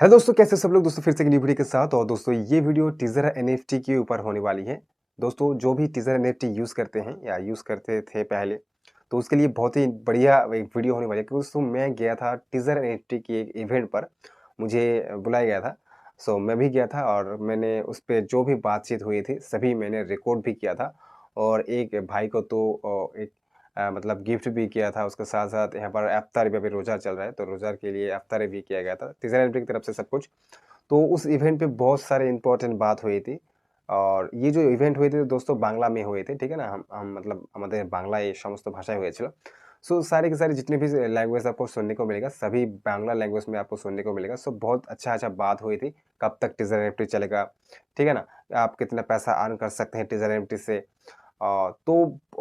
Hello दोस्तों, कैसे सब लोग दोस्तों फिर से एक न्यू वीडियो के साथ। और दोस्तों ये वीडियो टीजर एनएफटी के ऊपर होने वाली है। दोस्तों जो भी टीजर एनएफटी यूज़ करते हैं या यूज़ करते थे पहले, तो उसके लिए बहुत ही बढ़िया एक वीडियो होने वाली है। क्योंकि दोस्तों मैं गया था टीजर एनएफटी के एक इवेंट पर, मुझे बुलाया गया था। सो मैं भी गया था और मैंने उस पे जो भी बातचीत हुई थी सभी मैंने रिकॉर्ड भी किया था। और एक भाई को तो एक मतलब गिफ्ट भी किया था। उसके साथ-साथ यहाँ पर इफ्तार भी, अभी रोज़ा चल रहा है, तो रोज़ा के लिए इफ्तार भी किया गया था। टीजर एनएफटी की तरफ से सब कुछ। तो उस इवेंट पे बहुत सारे इम्पोर्टेंट बात हुई थी। और ये जो इवेंट हुए थे दोस्तों बांग्ला में हुए थे, ठीक है ना? हम मतलब আমাদের বাংলায় সমস্ত ভাষায় হয়েছিল। सो सारे के सारे जितने भी लैंग्वेज आपको सुनने को मिलेगा, सभी बांग्ला लैंग्वेज में आपको सुनने को मिलेगा। सो बहुत अच्छा-अच्छा बात हुई थी, कब तक टीजर एनएफटी चलेगा, ठीक है ना? आप कितना पैसा अर्न कर सकते हैं टीजर एनएफटी से। तो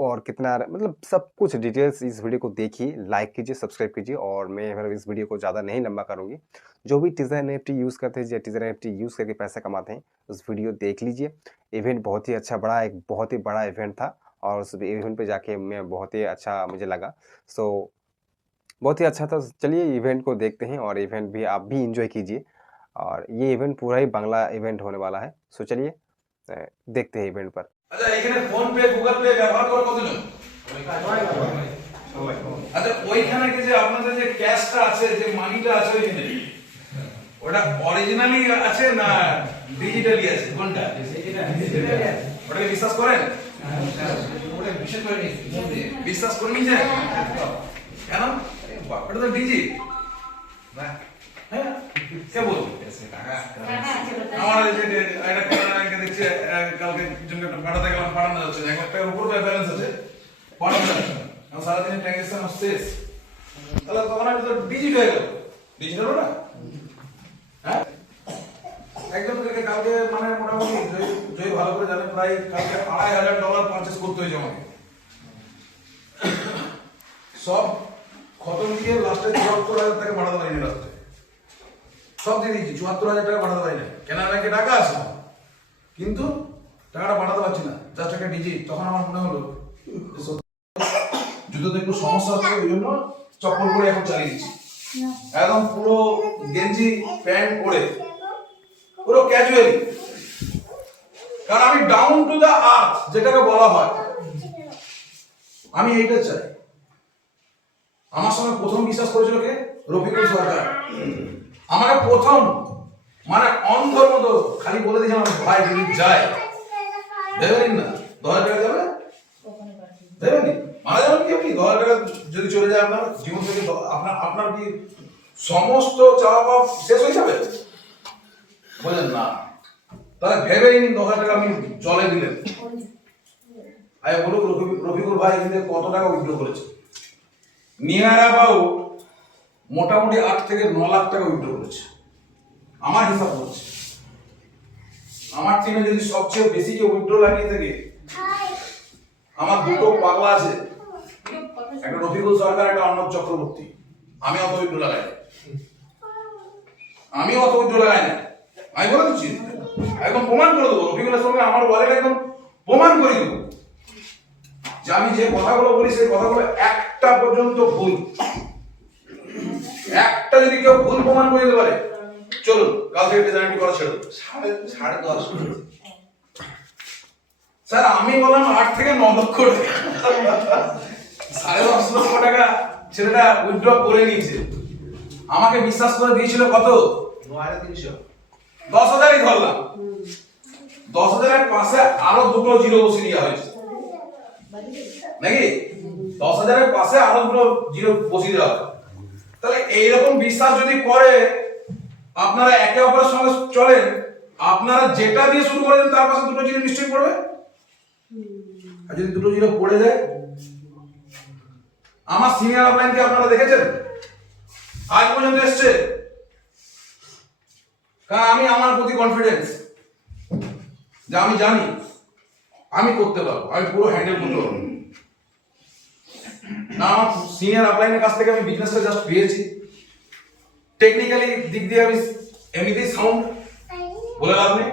और कितना मतलब सब कुछ डिटेल्स इस वीडियो को देखिए, लाइक कीजिए, सब्सक्राइब कीजिए। और मैं फिर इस वीडियो को ज़्यादा नहीं लंबा करूँगी। जो भी टीजर एनएफटी यूज़ करते हैं या टीजर एनएफटी यूज़ करके पैसा कमाते हैं, उस वीडियो देख लीजिए। इवेंट बहुत ही अच्छा बड़ा एक बहुत ही बड़ा इवेंट था और उस इवेंट पे जाके मैं बहुत ही अच्छा मुझे लगा। सो बहुत ही अच्छा था। चलिए इवेंट को देखते हैं और इवेंट भी आप भी एन्जॉय कीजिए। और ये इवेंट पूरा ही बांग्ला इवेंट होने वाला है। सो चलिए देखते हैं इवेंट पर। আচ্ছা এখানে ফোন পে গুগল পে ব্যবহার করে কতজন? আচ্ছা ওইখানে যে আপনাদের যে ক্যাশটা আছে, যে মানিটা আছে ওইখানে, ওটা অরিজিনালি আছে না ডিজিটালি আছে? কোনটা? ওটাকে বিশ্বাস করেন? ওটা বিশ্বাস করে নি। বিশ্বাস করে নিছেন? কেন? ওটা তো ডিজি না। হ্যাঁ কে বলবো? আমার যে একটা ব্যাংকে দেখছি কালকে জন্য একটা পাঠাতে গেলাম, পাঠানো যাচ্ছে না, 1 লাখ টাকার উপর ব্যালেন্স আছে, পাঠানো যাচ্ছে না, আমার সারাদিনের ট্রানজাকশন শেষ। তাহলে তখন একটা ডিজিট হয়ে গেল, ডিজিটাল না? হ্যাঁ একদম কালকে মানে মোটামুটি জয় ভালো করে জানে, প্রায় কালকে $2,500 পারচেস করতে হয়েছে আমাকে। সব খতম দিয়ে লাস্টে 74,000 টাকা বাড়াতে পারিনি, লাস্টে সব দিয়ে দিয়েছি, 74,000 টাকা বাড়াতে পারি না। কেনার ব্যাংকে টাকা আছে কিন্তু টাকাটা বাড়াতে পারছি না, জাস্ট একটা ডিজিট। তখন আমার মনে হলো জুতোতে একটু সমস্যা হচ্ছে, ওই জন্য চপ্পল পরে এখন চালিয়ে দিচ্ছি। একদম পুরো গেঞ্জি প্যান্ট পরে পুরো ক্যাজুয়ালি, কারণ আমি ডাউন টু দা আর্থ যেটাকে বলা হয়, আমি এইটা চাই। আমার সঙ্গে প্রথম বিশ্বাস করেছিল কে? রফিকুল সরকার। আমাকে প্রথম মানে অন্ধর মতো খালি বলে দিয়েছে আমার ভাই যদি যায় দেবেন না, 10,000 টাকা দেবে, দেবেন মারা যাবেন কি আপনি? 10,000 টাকা যদি চলে যায় আপনার জীবন থেকে, আপনার কি সমস্ত চাওয়া পাওয়া শেষ হয়ে যাবে? বলেন না, তাহলে ভেবেই নিন 10,000 টাকা আপনি জলে দিলেন। আমি বলুক রফিকুল ভাই এখান থেকে কত টাকা উইথড্র করেছে? নিয়ার অ্যাবাউট মোটামুটি 8 থেকে 9 লাখ টাকা উইথড্র করেছে, আমার হিসাব হচ্ছে। আমার টিমে যদি সবচেয়ে বেশি যে উইথড্র লাগিয়ে থাকে, আমার দুটো পাগলা আছে, একটা রফিকুল সরকার, একটা অর্ণব চক্রবর্তী। আমি অত উইথড্র লাগাই না, আমি অত উইথড্র লাগাই না, আমি বলে দিচ্ছি, একদম প্রমাণ করে দেবো। রফিকুলের সঙ্গে আমার ওয়ালেট একদম প্রমাণ করে দেবো যে আমি যে কথাগুলো বলি সেই কথাগুলো একটা পর্যন্ত ভুল। একটা যদি কেউ ভুল প্রমাণ করে দিতে পারে, চলুন কাল থেকে ডিজাইনটি করা ছেড়ে দেবো। 10.5 স্যার আমি বললাম 8 থেকে 9 লক্ষ টাকা, 10.5 লক্ষ টাকা ছেলেটা উইথড্র করে নিয়েছে। আমাকে বিশ্বাস করে দিয়েছিল কত? 9,300। 10,000ই ধরলাম, 10,000-এর পাশে আরো দুটো জিরো বসিয়ে দেওয়া হয়েছে নাকি? 10,000-এর পাশে আরো দুটো জিরো বসিয়ে দেওয়া হয়। তাহলে এইরকম বিশ্বাস যদি করে, আপনারা একে অপরের সঙ্গে চলেন, আপনারা যেটা দিয়ে শুরু করেন তার পাশে দুটো জিরো নিশ্চয়ই পড়বে। আর যদি দুটো জিরো পড়ে যায়, আমার সিনিয়র আপলাইনকে আপনারা দেখেছেন আজ পর্যন্ত এসছে? কারণ আমি আমার প্রতি কনফিডেন্স যে আমি জানি আমি করতে পারবো, আমি পুরো হ্যান্ডেল করতে পারবো না। আমার সিনিয়র আপলাইনের কাছ থেকে আমি বিজনেসটা জাস্ট পেয়েছি, টেকনিক্যালি দিক দিয়ে আমি এমনিতেই সাউন্ড, বলে লাভ নেই।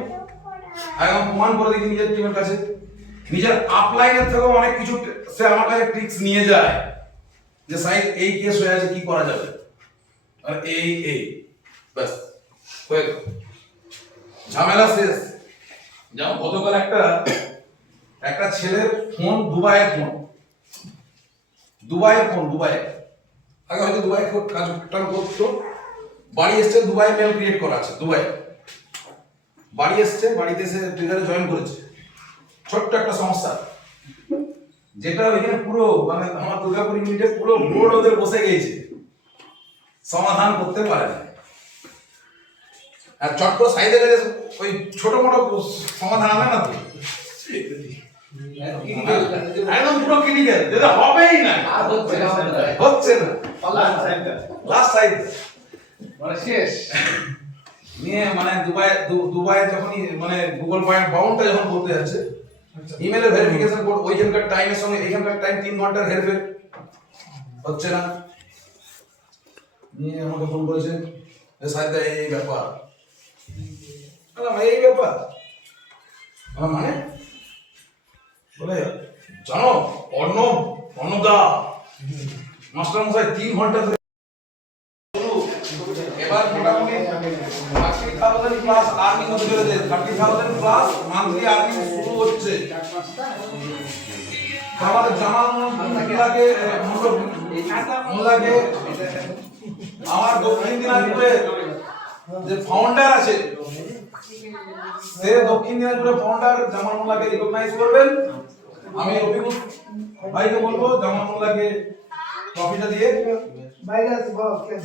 একদম প্রমাণ করে দেখি নিজের টিমের কাছে, নিজের আপলাইনের থেকেও অনেক কিছু সে আমার কাছে ট্রিক্স নিয়ে যায় যে সাইড এই কেস হয়ে আছে, কি করা যাবে, আর এই ব্যাস হয়ে গেল। ঝামেলা শেষ। যেমন গতকাল একটা ছেলের ফোন, দুবাইয়ের ফোন, দুবাইয়ে আগে হয়তো দুবাই কাজ করতো, বাড়ি এসছে, দুবাই মেল ক্রিয়েট করা আছে, দুবাই বাড়ি এসছে, বাড়িতে এসে ট্রিগারে জয়েন করেছে। ছোট্ট একটা সমস্যা, যেটা ওইখানে পুরো মানে আমার দুর্গাপুর ইউনিটে পুরো বোর্ড ওদের বসে গিয়েছে, সমাধান করতে পারে না। আর চট করে সাইডে গেলে ওই ছোট মোটো সমাধান আনে না তো, একদম পুরো ক্রিটিক্যাল, যেটা হবেই না, হচ্ছে না, লাস্ট সাইড মানে শেষ নিয়ে মানে দুবাই যখনই মানে গুগল পয়েন্ট বাউন্ডটা যখন করতে যাচ্ছে, ইমেলে ভেরিফিকেশন কোড ওইখানকার টাইমের সঙ্গে এইখানকার টাইম 3 ঘন্টার হেরফের হচ্ছে না, নিয়ে আমাকে ফোন করেছে সাইদা এই ব্যাপার। এই ব্যাপার মানে বলে জানো অন্নদা মাস্টার মশাই 3 ঘন্টা ধরে এবার মোটামুটি 30,000 প্লাস আর্নিং হতে চলেছে, 30,000 প্লাস মান্থলি আর্নিং শুরু হচ্ছে। আমাদের জামাল মোল্লাকে আমার দক্ষিণ দিনাজপুরে যে ফাউন্ডার আছে, সে দক্ষিণ দিনাজপুরের ফাউন্ডার জামাল মোল্লাকে রিকগনাইজ করবেন। আমি রবিকুল ভাইকে বলবো জামাল মোল্লাকে ট্রফিটা দিয়ে ভাইরাস বাও কেন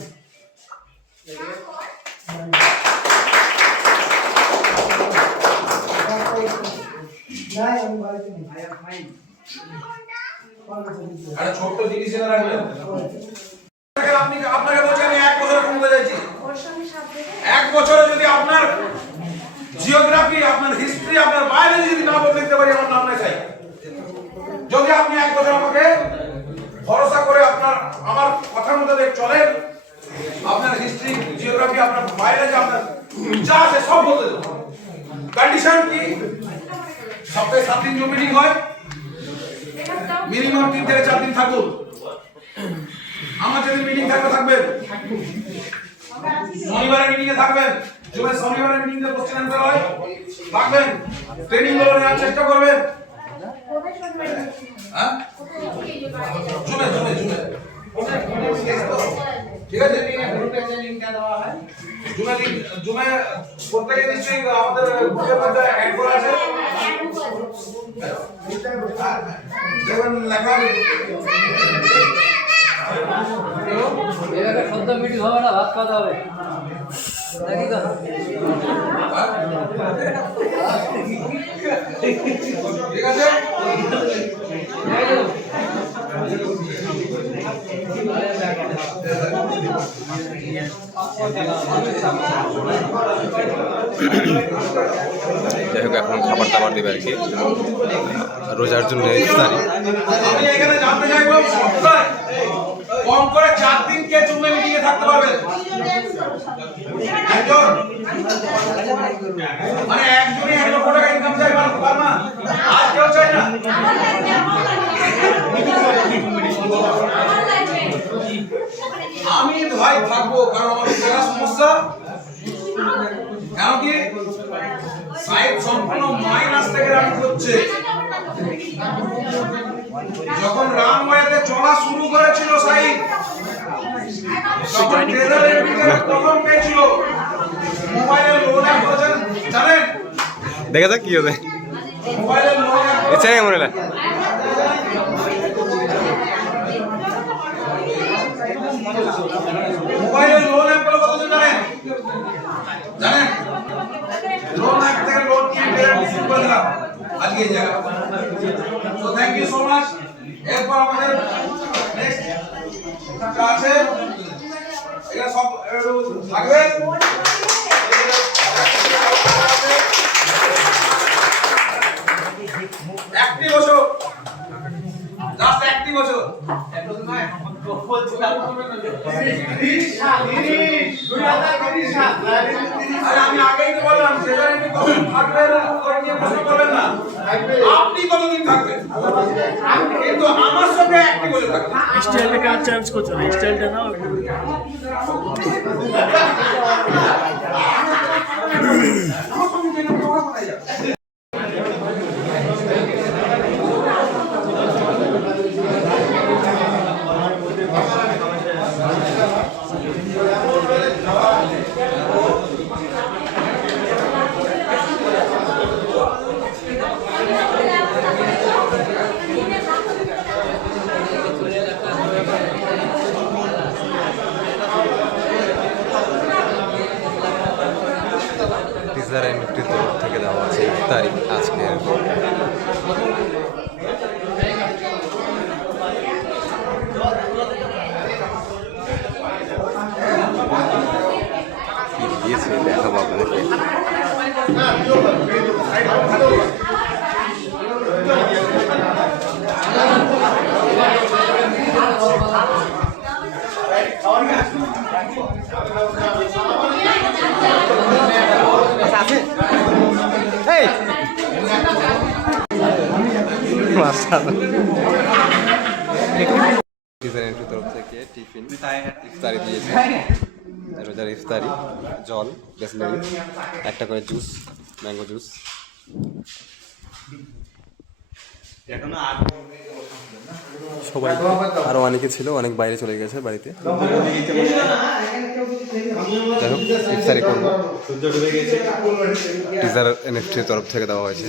আরে ছোট্ট জিনিস এনে রাখবেন। আপনাকে বলছি আমি 1 বছরের ক্ষমতা চাইছি। 1 বছরে যদি আপনার জিওগ্রাফি, আপনার হিস্ট্রি, আপনার বায়োলজি যদি না বদলে দিতে পারি, আমার নাম নাই চাই। যদি আপনি 1 বছর আমাকে ভরসা করে আমার কথার মতো চলেন, আপনার হিস্ট্রি, জিওগ্রাফি, আপনার বায়োলজি, আপনার যা আছে সব বদলে দেব। কন্ডিশন কি? সপ্তাহে 7 দিন মিটিং হয়, মিনিমাম 3 থেকে 4 দিন থাকুন। আমার যেদিন মিটিং থাকবেন, শনিবারে মিটিং এ থাকবেন, শনিবারে মিটিং এ কোশ্চেন অ্যানসার হয়, থাকবেন, ট্রেনিং গুলো নেওয়ার চেষ্টা করবেন। হ্যাঁ জুমে ঠিক আছে, জুমে প্রত্যেকে নিশ্চয়ই আমাদের গ্রুপের মধ্যে অ্যাড করা আছে, যেমন লেখা এলাকা সদ্য মিটিং হবে না, ভাত খাওয়া হবে নাকি? ঠিক আছে, যাই হোক এখন খাবার দাবার দেবে আর কি রোজার জন্য ইফতারি। আমি এখানে জানতে চাইবো সপ্তাহে কম করে 4 দিন কে জুমে মিটিং এ থাকতে পারবে? একজন মানে একজনই 1 লক্ষ টাকা ইনকাম চাই পার না, আর কেউ চাই না। আমি ভাই থাকবো, কারণ আমার টাকা সমস্যা, কেন কি সাইড সম্পূর্ণ মাইনাস থেকে রান করছে। যখন রানওয়েতে চলা শুরু করেছিল সাইড, তখন ট্রেজার এন্ট্রিতে প্রথম পেয়েছিল। মোবাইলে লোন অ্যাপ করেছেন জানেন? দেখা যাক কি হবে। মোবাইলে লোন অ্যাপ ইচ্ছা নেই মনে হয়। মোবাইলে লোন অ্যাপ গুলো কতজন জানেন? লোন অ্যাপ থেকে লোন নিয়ে শুরু করে দিলাম আজকে এই জায়গা। So thank you so much. এরপর আমাদের নেক্সট আছে, এখানে সব থাকবে। একটি বছর, জাস্ট একটি বছর। আমি আগেই তো বললাম, আপনি কতদিন থাকবেন, কিন্তু আমার সঙ্গে একটি বছর থাকবেন। স্টাইলটা কাজ চেঞ্জ করছো না, স্টাইলটা নাও। টিজার এনএফটির তরফ থেকে দেওয়া আছে ইফতারি আজকের। কি দিয়েছে দেখাবো আপনাদেরকে। ডিজাইনের তরফ থেকে টিফিন ইফতারি দিয়েছে, রোজার ইফতারি, জল, বিসলেরি, একটা করে জুস, ম্যাঙ্গো জুস। সবাই আরও অনেকে ছিল, অনেক বাইরে চলে গেছে বাড়িতে। যাই হোক ইফতারি করবো, টিজার এনএফটির তরফ থেকে দেওয়া হয়েছে।